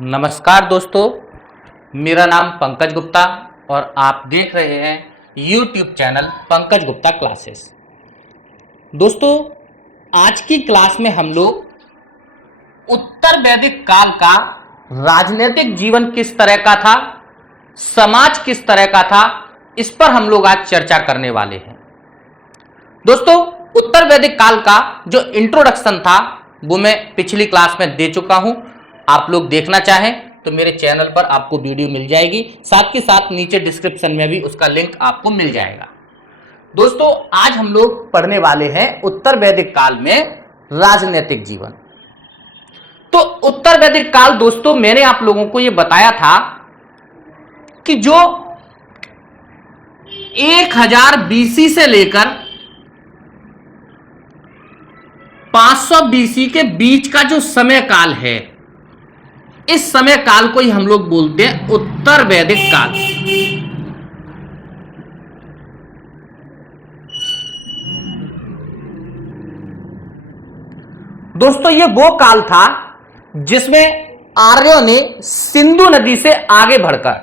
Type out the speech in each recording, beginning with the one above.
नमस्कार दोस्तों, मेरा नाम पंकज गुप्ता और आप देख रहे हैं YouTube channel Pankaj Gupta classes. दोस्तों, आज की क्लास में हम लोग उत्तर वैदिक काल का राजनीतिक जीवन किस तरह का था, समाज किस तरह का था, इस पर हम लोग आज चर्चा करने वाले हैं। दोस्तों, उत्तर वैदिक काल का जो इंट्रोडक्शन था वो मैं पिछली क्लास में दे चुका हूं। आप लोग देखना चाहें तो मेरे चैनल पर आपको वीडियो मिल जाएगी, साथ के साथ नीचे डिस्क्रिप्शन में भी उसका लिंक आपको मिल जाएगा। दोस्तों, आज हम लोग पढ़ने वाले हैं उत्तर वैदिक काल में राजनीतिक जीवन। तो उत्तर वैदिक काल दोस्तों, मैंने आप लोगों को यह बताया था कि जो 1000 BC से लेकर 500 BC के बीच का जो समय काल है, इस समय काल को ही हम लोग बोलते हैं उत्तर वैदिक काल। दोस्तों, ये वो काल था जिसमें आर्यों ने सिंधु नदी से आगे बढ़कर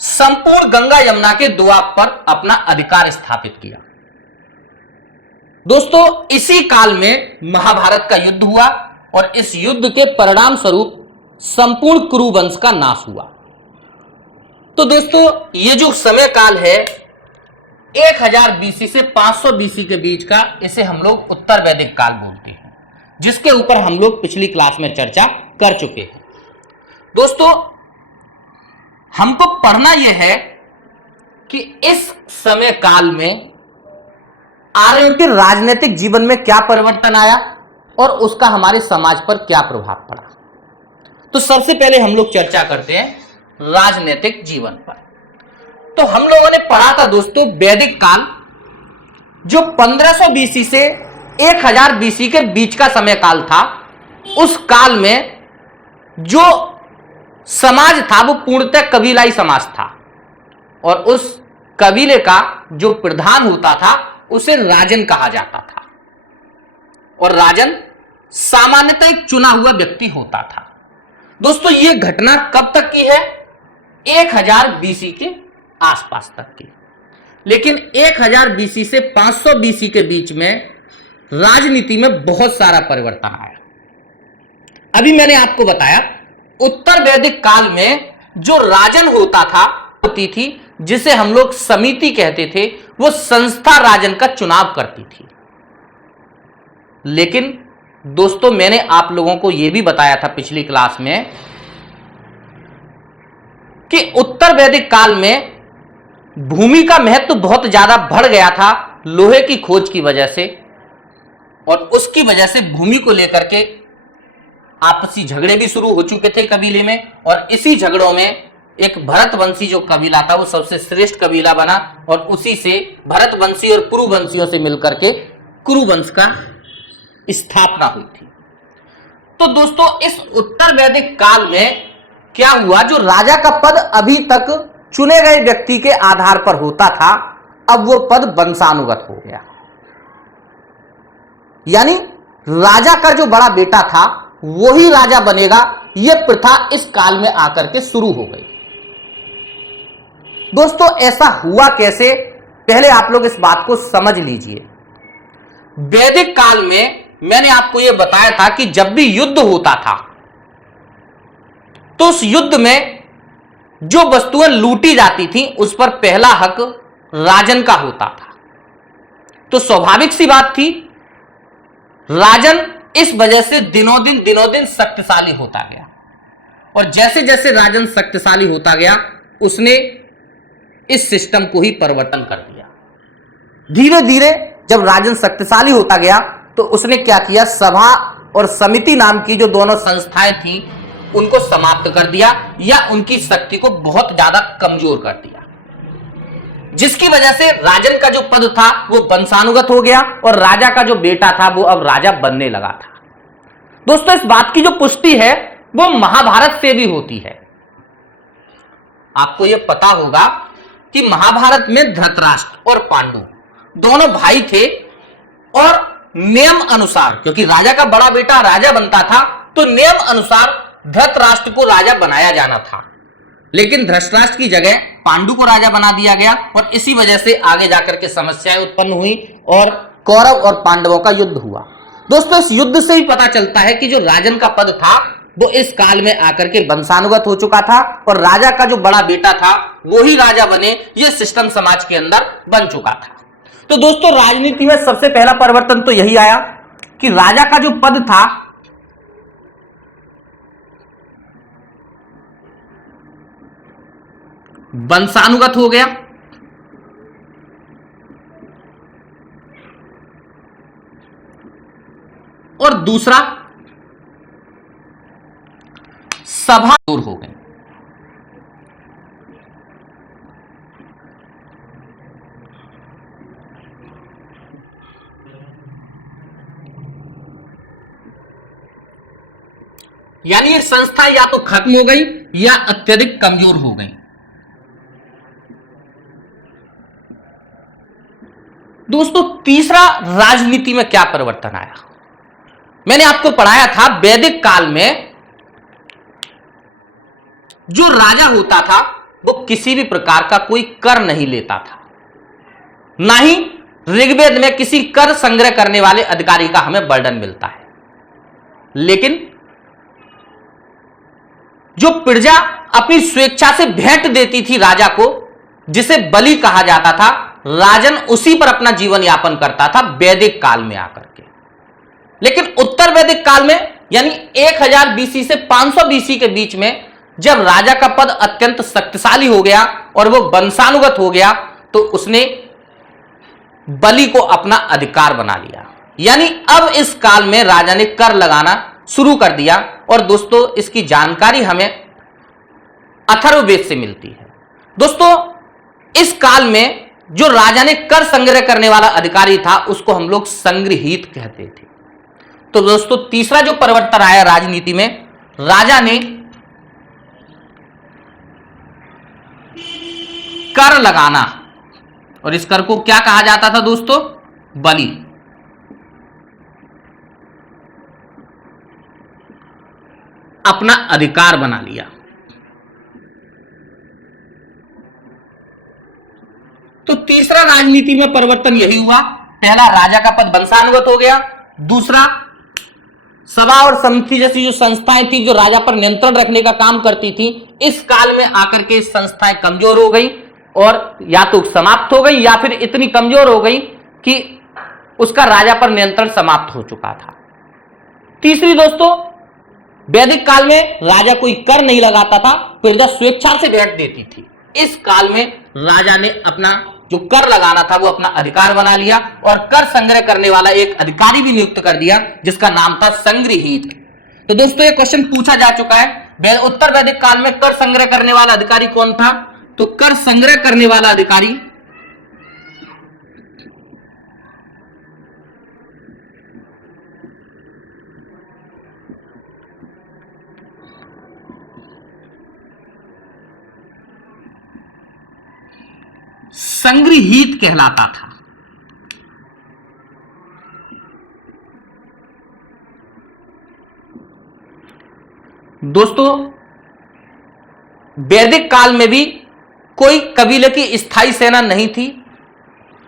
संपूर्ण गंगा यमुना के दोआब पर अपना अधिकार स्थापित किया। दोस्तों, इसी काल में महाभारत का युद्ध हुआ और इस युद्ध के परिणाम स्वरूप संपूर्ण कुरु वंश का नाश हुआ। तो दोस्तों, ये जो समय काल है 1000 BC से 500 BC के बीच का, इसे हम लोग उत्तर वैदिक काल बोलते हैं, जिसके ऊपर हम लोग पिछली क्लास में चर्चा कर चुके हैं। दोस्तों, हमको पढ़ना यह है कि इस समय काल में आर्यों के राजनीतिक जीवन में क्या परिवर्तन आया और उसका हमारे समाज पर क्या प्रभाव पड़ा। तो सबसे पहले हम लोग चर्चा करते हैं राजनीतिक जीवन पर। तो हम लोगों ने पढ़ा था दोस्तों, वैदिक काल जो 1500 BC से 1000 BC के बीच का समय काल था, उस काल में जो समाज था वो पूर्णतः कबीलाई समाज था और उस कबीले का जो प्रधान होता था उसे राजन कहा जाता था और राजन सामान्यतः एक चुना हुआ व्यक्ति होता था। दोस्तों, यह घटना कब तक की है? 1000 BC के आसपास तक की। लेकिन 1000 BC से 500 BC के बीच में राजनीति में बहुत सारा परिवर्तन आया। अभी मैंने आपको बताया उत्तर वैदिक काल में जो राजन होता था, होती थी, जिसे हम लोग समिति कहते थे, वो संस्था राजन का चुनाव करती थी। लेकिन दोस्तों, मैंने आप लोगों को यह भी बताया था पिछली क्लास में कि उत्तर वैदिक काल में भूमि का महत्व बहुत ज्यादा बढ़ गया था लोहे की खोज की वजह से, और उसकी वजह से भूमि को लेकर के आपसी झगड़े भी शुरू हो चुके थे कबीले में। और इसी झगड़ों में एक भरतवंशी जो कबीला था वो सबसे श्रेष्ठ कबीला बना और उसी से भरतवंशी और कुरुवंशियों से मिलकर के कुरुवंश का स्थापना हुई थी। तो दोस्तों, इस उत्तर वैदिक काल में क्या हुआ, जो राजा का पद अभी तक चुने गए व्यक्ति के आधार पर होता था, अब वो पद वंशानुगत हो गया। यानी राजा का जो बड़ा बेटा था वही राजा बनेगा, यह प्रथा इस काल में आकर के शुरू हो गई। दोस्तों, ऐसा हुआ कैसे, पहले आप लोग इस बात को समझ लीजिए। वैदिक काल में मैंने आपको यह बताया था कि जब भी युद्ध होता था तो उस युद्ध में जो वस्तुएं लूटी जाती थी उस पर पहला हक राजन का होता था। तो स्वाभाविक सी बात थी, राजन इस वजह से दिनों दिन शक्तिशाली होता गया और जैसे जैसे राजन शक्तिशाली होता गया उसने इस सिस्टम को ही परिवर्तन कर दिया। धीरे धीरे जब राजन शक्तिशाली होता गया तो उसने क्या किया, सभा और समिति नाम की जो दोनों संस्थाएं थीं उनको समाप्त कर दिया या उनकी शक्ति को बहुत ज्यादा कमजोर कर दिया, जिसकी वजह से राजन का जो पद था वो वंशानुगत हो गया और राजा का जो बेटा था वो अब राजा बनने लगा था। दोस्तों, इस बात की जो पुष्टि है वो महाभारत से भी होती है। आपको यह पता होगा कि महाभारत में धृतराष्ट्र और पांडु दोनों भाई थे और नियम अनुसार, क्योंकि राजा का बड़ा बेटा राजा बनता था, तो नियम अनुसार धृतराष्ट्र को राजा बनाया जाना था, लेकिन धृतराष्ट्र की जगह पांडु को राजा बना दिया गया और इसी वजह से आगे जाकर के समस्याएं उत्पन्न हुई और कौरव और पांडवों का युद्ध हुआ। दोस्तों, इस युद्ध से ही पता चलता है कि जो राजन का पद था वो इस काल में आकर के वंशानुगत हो चुका था और राजा का जो बड़ा बेटा था वो ही राजा बने, यह सिस्टम समाज के अंदर बन चुका था। तो दोस्तों, राजनीति में सबसे पहला परिवर्तन तो यही आया कि राजा का जो पद था वंशानुगत हो गया और दूसरा सभा दूर हो गई। यानी ये संस्था या तो खत्म हो गई या अत्यधिक कमजोर हो गई। दोस्तों, तीसरा राजनीति में क्या परिवर्तन आया? मैंने आपको पढ़ाया था वैदिक काल में जो राजा होता था वो किसी भी प्रकार का कोई कर नहीं लेता था, ना ही ऋग्वेद में किसी कर संग्रह करने वाले अधिकारी का हमें वर्णन मिलता है। लेकिन जो प्रजा अपनी स्वेच्छा से भेंट देती थी राजा को, जिसे बलि कहा जाता था, राजन उसी पर अपना जीवन यापन करता था वैदिक काल में आकर के। लेकिन उत्तर वैदिक काल में यानी 1000 बीसी से 500 बीसी के बीच में जब राजा का पद अत्यंत शक्तिशाली हो गया और वो वंशानुगत हो गया तो उसने बलि को अपना अधिकार बना लिया। यानी अब इस काल में राजा ने कर लगाना शुरू कर दिया। और दोस्तों, इसकी जानकारी हमें अथर्ववेद से मिलती है। दोस्तों, इस काल में जो राजा ने कर संग्रह करने वाला अधिकारी था उसको हम लोग संग्रहीत कहते थे। तो दोस्तों, तीसरा जो परिवर्तन आया राजनीति में, राजा ने कर लगाना, और इस कर को क्या कहा जाता था दोस्तों? बलि। अपना अधिकार बना लिया। तो तीसरा राजनीति में परिवर्तन यही हुआ। पहला, राजा का पद वंशानुगत हो गया। दूसरा, सभा और समिति जैसी जो संस्थाएं थी जो राजा पर नियंत्रण रखने का काम करती थी, इस काल में आकर के संस्थाएं कमजोर हो गई और या तो समाप्त हो गई या फिर इतनी कमजोर हो गई कि उसका राजा पर नियंत्रण समाप्त हो चुका था। तीसरी दोस्तों, वैदिक काल में राजा कोई कर नहीं लगाता था, प्रजा स्वेच्छा से भेंट देती थी। इस काल में राजा ने अपना जो कर लगाना था वो अपना अधिकार बना लिया और कर संग्रह करने वाला एक अधिकारी भी नियुक्त कर दिया जिसका नाम था संग्रहीत। तो दोस्तों, ये क्वेश्चन पूछा जा चुका है, उत्तर वैदिक काल में कर संग्रह करने वाला अधिकारी कौन था? तो कर संग्रह करने वाला अधिकारी संग्रहीत कहलाता था। दोस्तों, वैदिक काल में भी कोई कबीले की स्थायी सेना नहीं थी,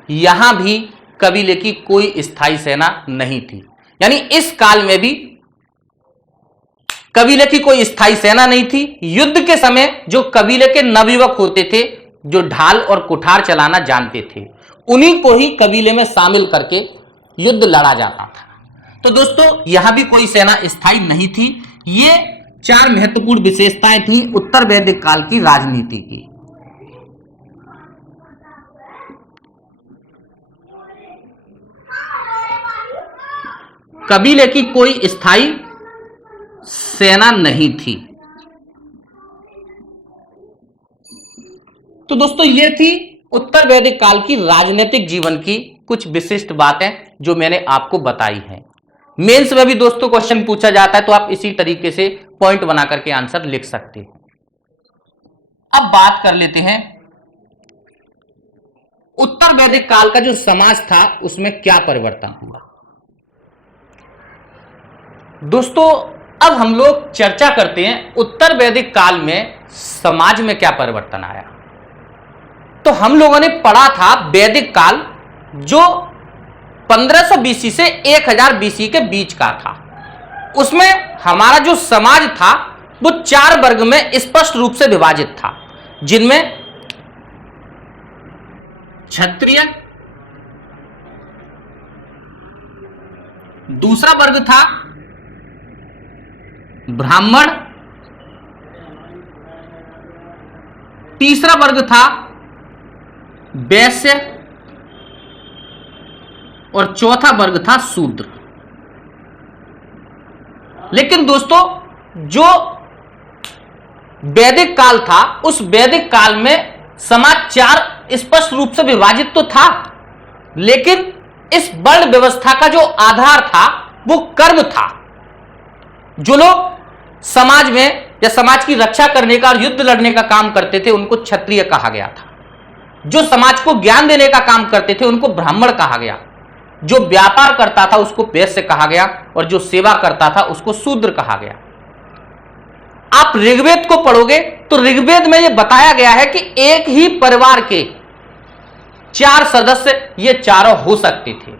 यहां भी कबीले की कोई स्थायी सेना नहीं थी। यानी इस काल में भी कबीले की कोई स्थायी सेना नहीं थी। युद्ध के समय जो कबीले के नवयुवक होते थे, जो ढाल और कुठार चलाना जानते थे, उन्हीं को ही कबीले में शामिल करके युद्ध लड़ा जाता था। तो दोस्तों, यहां भी कोई सेना स्थायी नहीं थी। ये 4 महत्वपूर्ण विशेषताएं थी उत्तर वैदिक काल की राजनीति की। कबीले की कोई स्थायी सेना नहीं थी। तो दोस्तों, ये थी उत्तर वैदिक काल की राजनीतिक जीवन की कुछ विशिष्ट बातें जो मैंने आपको बताई हैं। मेंस में भी दोस्तों क्वेश्चन पूछा जाता है तो आप इसी तरीके से पॉइंट बना करके आंसर लिख सकते हैं। अब बात कर लेते हैं उत्तर वैदिक काल का जो समाज था उसमें क्या परिवर्तन हुआ। दोस्तों, अब हम लोग चर्चा करते हैं उत्तर वैदिक काल में समाज में क्या परिवर्तन आया। तो हम लोगों ने पढ़ा था वैदिक काल जो 1500 बीसी से 1000 बीसी के बीच का था। उसमें हमारा जो समाज था वो 4 वर्ग में स्पष्ट रूप से विभाजित था, जिनमें क्षत्रिय, दूसरा वर्ग था ब्राह्मण, तीसरा वर्ग था वैश्य और चौथा वर्ग था शूद्र। लेकिन दोस्तों जो वैदिक काल था उस वैदिक काल में समाज 4 स्पष्ट रूप से विभाजित तो था, लेकिन इस वर्ण व्यवस्था का जो आधार था वो कर्म था। जो लोग समाज में या समाज की रक्षा करने का और युद्ध लड़ने का काम करते थे उनको क्षत्रिय कहा गया था। जो समाज को ज्ञान देने का काम करते थे उनको ब्राह्मण कहा गया। जो व्यापार करता था उसको वैश्य कहा गया और जो सेवा करता था उसको शूद्र कहा गया। आप ऋग्वेद को पढ़ोगे तो ऋग्वेद में यह बताया गया है कि एक ही परिवार के 4 सदस्य ये चारों हो सकते थे।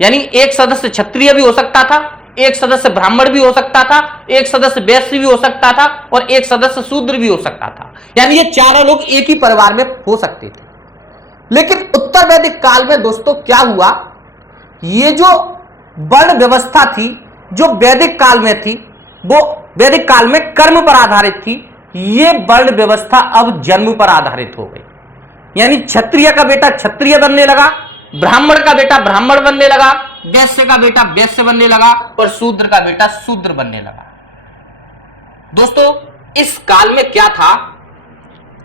यानी एक सदस्य क्षत्रिय भी हो सकता था, एक सदस्य ब्राह्मण भी हो सकता था, एक सदस्य वैश्य भी हो सकता था और एक सदस्य शूद्र भी हो सकता था। यानी ये चारों लोग एक ही परिवार में हो सकते थे। लेकिन उत्तर वैदिक काल में दोस्तों क्या हुआ, ये जो वर्ण व्यवस्था थी जो वैदिक काल में थी वो वैदिक काल में कर्म पर आधारित थी, ये वर्ण व्यवस्था अब जन्म पर आधारित हो गई। यानी क्षत्रिय का बेटा क्षत्रिय बनने लगा, ब्राह्मण का बेटा ब्राह्मण बनने लगा, वैश्य का बेटा वैश्य बनने लगा और शूद्र का बेटा शूद्र बनने लगा। दोस्तों इस काल में क्या था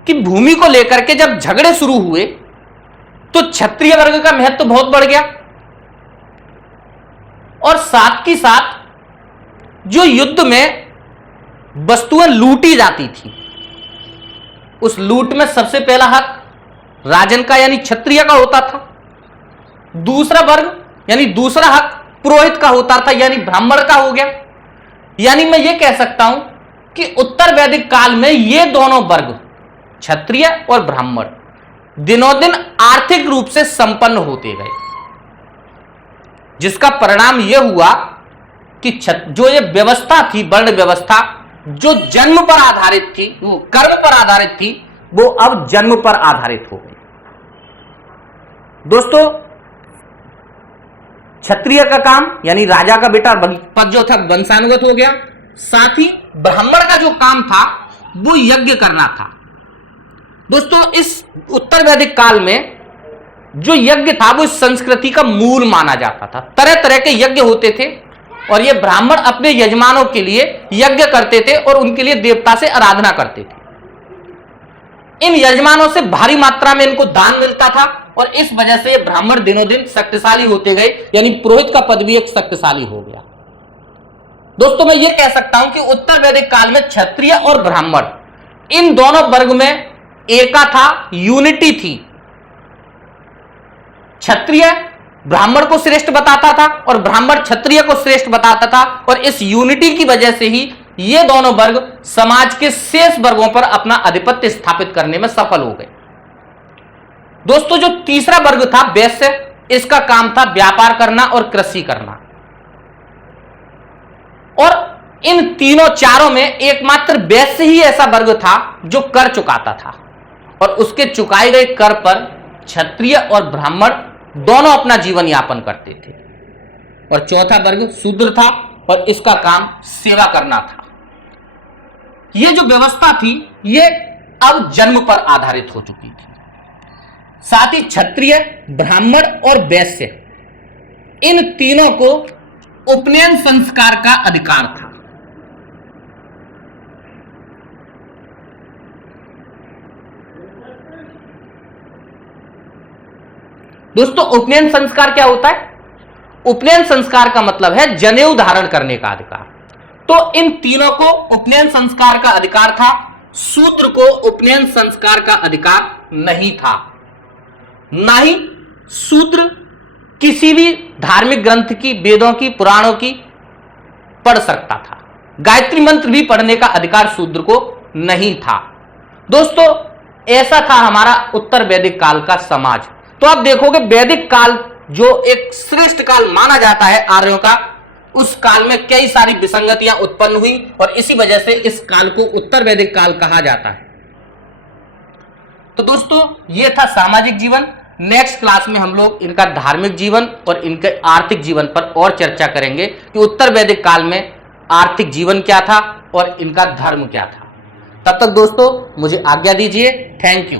कि भूमि को लेकर के जब झगड़े शुरू हुए तो क्षत्रिय वर्ग का महत्व तो बहुत बढ़ गया और साथ ही साथ जो युद्ध में वस्तुएं लूटी जाती थी उस लूट में सबसे पहला हक राजन का यानी क्षत्रिय का होता था। दूसरा वर्ग यानी दूसरा हक पुरोहित का होता था यानी ब्राह्मण का हो गया। यानी मैं यह कह सकता हूं कि उत्तर वैदिक काल में ये दोनों वर्ग क्षत्रिय और ब्राह्मण दिनों दिन आर्थिक रूप से संपन्न होते गए, जिसका परिणाम यह हुआ कि जो ये व्यवस्था थी वर्ण व्यवस्था जो जन्म पर आधारित थी वो कर्म पर आधारित थी वो अब जन्म पर आधारित हो गई। दोस्तों क्षत्रिय का काम यानी राजा का बेटा पद जो था वंशानुगत हो गया, साथ ही ब्राह्मण का जो काम था वो यज्ञ करना था। दोस्तों इस उत्तर वैदिक काल में जो यज्ञ था वो इस संस्कृति का मूल माना जाता था। तरह तरह के यज्ञ होते थे और ये ब्राह्मण अपने यजमानों के लिए यज्ञ करते थे और उनके लिए देवता से आराधना करते थे। इन यजमानों से भारी मात्रा में इनको दान मिलता था और इस वजह से ये ब्राह्मण दिनों दिन शक्तिशाली होते गए, यानी पुरोहित का पद भी एक शक्तिशाली हो गया। दोस्तों मैं ये कह सकता हूं कि उत्तर वैदिक काल में क्षत्रिय और ब्राह्मण इन दोनों वर्ग में एका था, यूनिटी थी। क्षत्रिय ब्राह्मण को श्रेष्ठ बताता था और ब्राह्मण क्षत्रिय को श्रेष्ठ बताता था और इस यूनिटी की वजह से ही ये दोनों वर्ग समाज के शेष वर्गों पर अपना आधिपत्य स्थापित करने में सफल हो गए। दोस्तों जो तीसरा वर्ग था वैश्य, इसका काम था व्यापार करना और कृषि करना और इन तीनों चारों में एकमात्र वैश्य ही ऐसा वर्ग था जो कर चुकाता था और उसके चुकाए गए कर पर क्षत्रिय और ब्राह्मण दोनों अपना जीवन यापन करते थे। और चौथा वर्ग शूद्र था और इसका काम सेवा करना था। यह जो व्यवस्था थी ये अब जन्म पर आधारित हो चुकी थी। साथ ही क्षत्रिय, ब्राह्मण और वैश्य इन तीनों को उपनयन संस्कार का अधिकार था। दोस्तों उपनयन संस्कार क्या होता है? उपनयन संस्कार का मतलब है जनेऊ धारण करने का अधिकार। तो इन तीनों को उपनयन संस्कार का अधिकार था, शूद्र को उपनयन संस्कार का अधिकार नहीं था। ना ही शूद्र किसी भी धार्मिक ग्रंथ की, वेदों की, पुराणों की पढ़ सकता था। गायत्री मंत्र भी पढ़ने का अधिकार शूद्र को नहीं था। दोस्तों ऐसा था हमारा उत्तर वैदिक काल का समाज। तो आप देखोगे वैदिक काल जो एक श्रेष्ठ काल माना जाता है आर्यों का, उस काल में कई सारी विसंगतियां उत्पन्न हुई और इसी वजह से इस काल को उत्तर वैदिक काल कहा जाता है। तो दोस्तों यह था सामाजिक जीवन। नेक्स्ट क्लास में हम लोग इनका धार्मिक जीवन और इनके आर्थिक जीवन पर और चर्चा करेंगे कि उत्तर वैदिक काल में आर्थिक जीवन क्या था और इनका धर्म क्या था। तब तक दोस्तों मुझे आज्ञा दीजिए। Thank you.